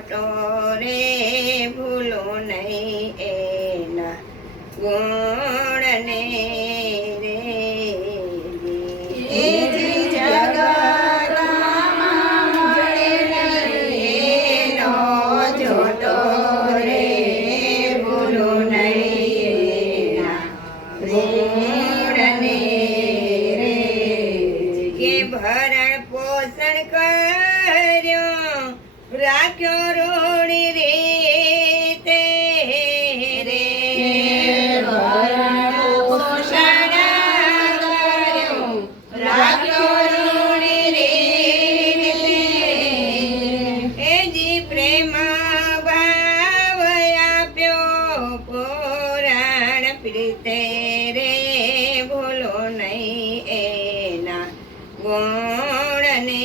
મોટો રે ભૂલો નહીં એના ગુણને Yeah. ತೋಡನೇ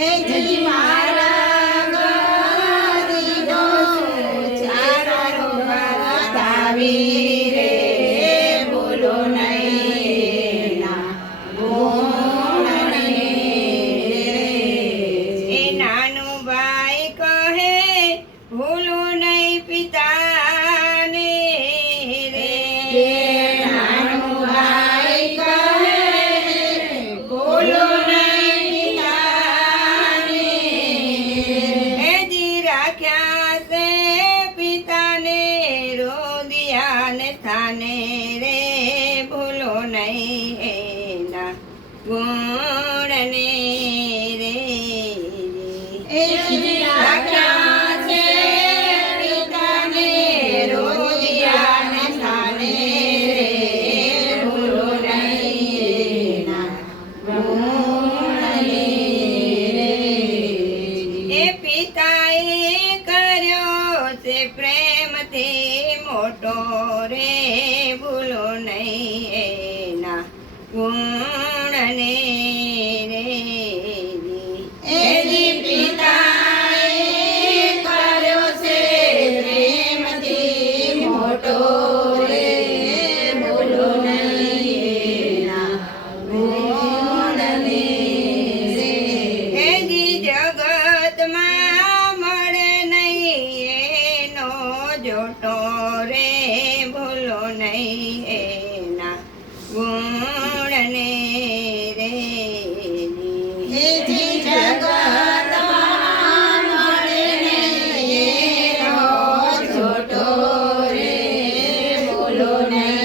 Ei de demais! ચરણે રે. એની રાખ્યા છે, પિતાને રોજિયાને સ્થાને રે. ગુરુ રૈના પિતાએ કર્યો છે પ્રેમથી મોટો રે. શરણે રે એથી જગતમાં મળે એનો છોટો રે બોલો ને